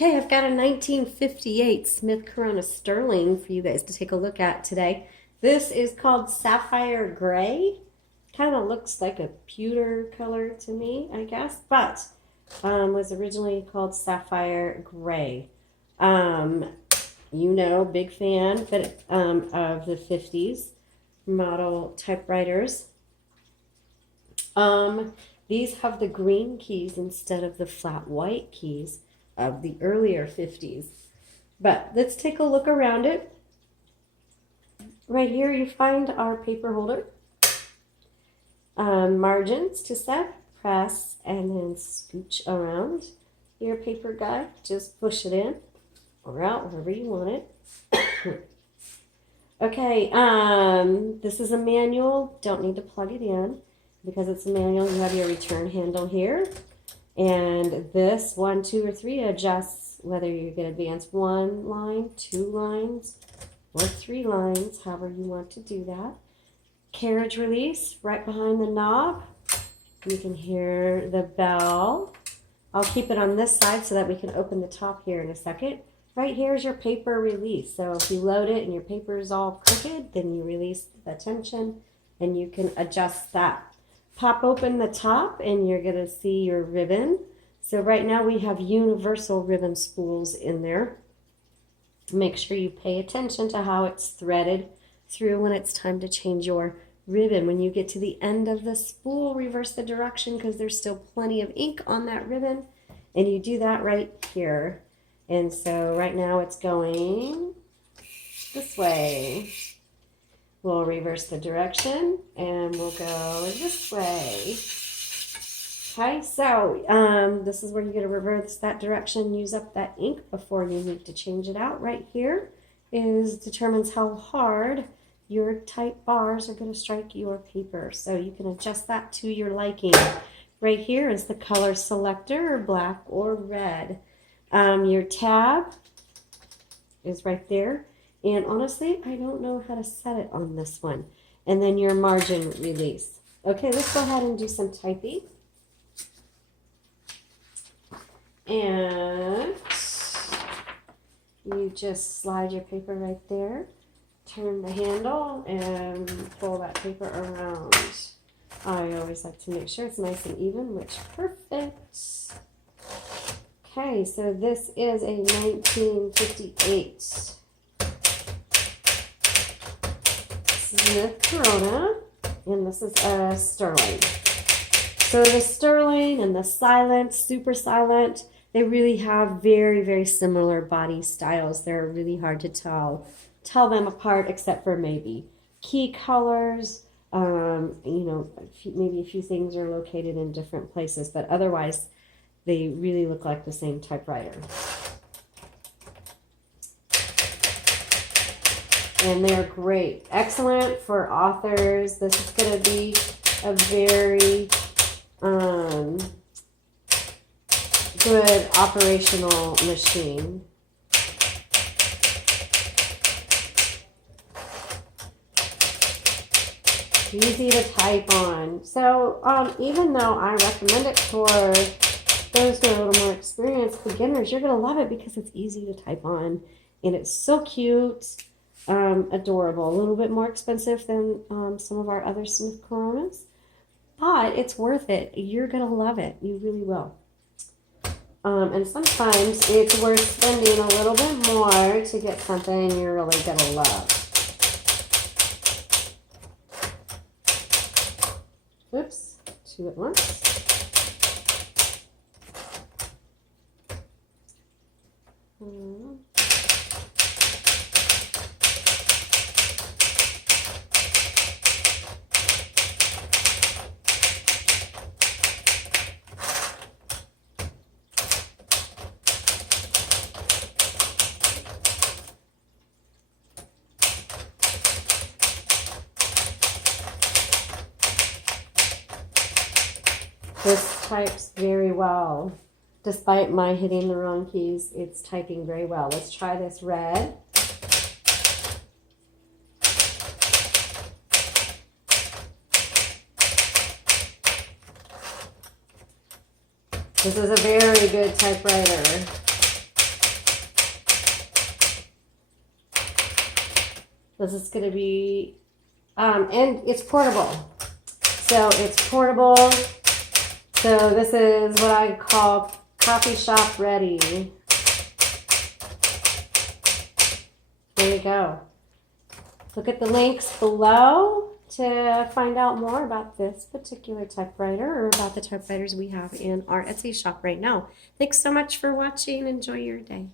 Okay, I've got a 1958 Smith Corona Sterling for you guys to take a look at today. This is called Sapphire Gray. Kind of looks like a pewter color to me, I guess, but was originally called Sapphire Gray. Big fan of the 50s model typewriters. These have the green keys instead of the flat white keys of the earlier 50s. But let's take a look around it. Right here you find our paper holder. Margins to set, press, and then scooch around your paper guide. Just push it in or out, wherever you want it. Okay, this is a manual. Don't need to plug it in because it's a manual. You have your return handle here. And this 1, 2, or 3 adjusts whether you're going to advance 1 line, 2 lines, or 3 lines, however you want to do that. Carriage release right behind the knob. You can hear the bell. I'll keep it on this side so that we can open the top here in a second. Right here is your paper release. So if you load it and your paper is all crooked, then you release the tension and you can adjust that. Pop open the top and you're going to see your ribbon. So right now we have universal ribbon spools in there. Make sure you pay attention to how it's threaded through when it's time to change your ribbon. When you get to the end of the spool, reverse the direction because there's still plenty of ink on that ribbon. And you do that right here. And so right now it's going this way. We'll reverse the direction and we'll go this way. Okay, so this is where you're going to reverse that direction, use up that ink before you need to change it out. Right here determines how hard your type bars are going to strike your paper. So you can adjust that to your liking. Right here is the color selector, black or red. Your tab is right there. And honestly, I don't know how to set it on this one. And then your margin release. Okay, let's go ahead and do some typing. And you just slide your paper right there. Turn the handle and pull that paper around. I always like to make sure it's nice and even, which perfect. Okay, so this is a 1958 Smith Corona, and this is a Sterling. So the Sterling and the Silent, Super Silent, they really have very, very similar body styles. They're really hard to tell them apart, except for maybe key colors. Maybe a few things are located in different places, but otherwise they really look like the same typewriter. And they're great. Excellent for authors. This is going to be a very good operational machine. Easy to type on. So even though I recommend it for those who are a little more experienced beginners, you're going to love it because it's easy to type on. And it's so cute. Adorable. A little bit more expensive than some of our other Smith Coronas, but it's worth it. You're going to love it. You really will. And sometimes it's worth spending a little bit more to get something you're really going to love. Oops, 2 at once. This types very well. Despite my hitting the wrong keys, it's typing very well. Let's try this red. This is a very good typewriter. This is going to be, and it's portable. So it's portable. So this is what I call coffee shop ready. There you go. Look at the links below to find out more about this particular typewriter or about the typewriters we have in our Etsy shop right now. Thanks so much for watching. Enjoy your day.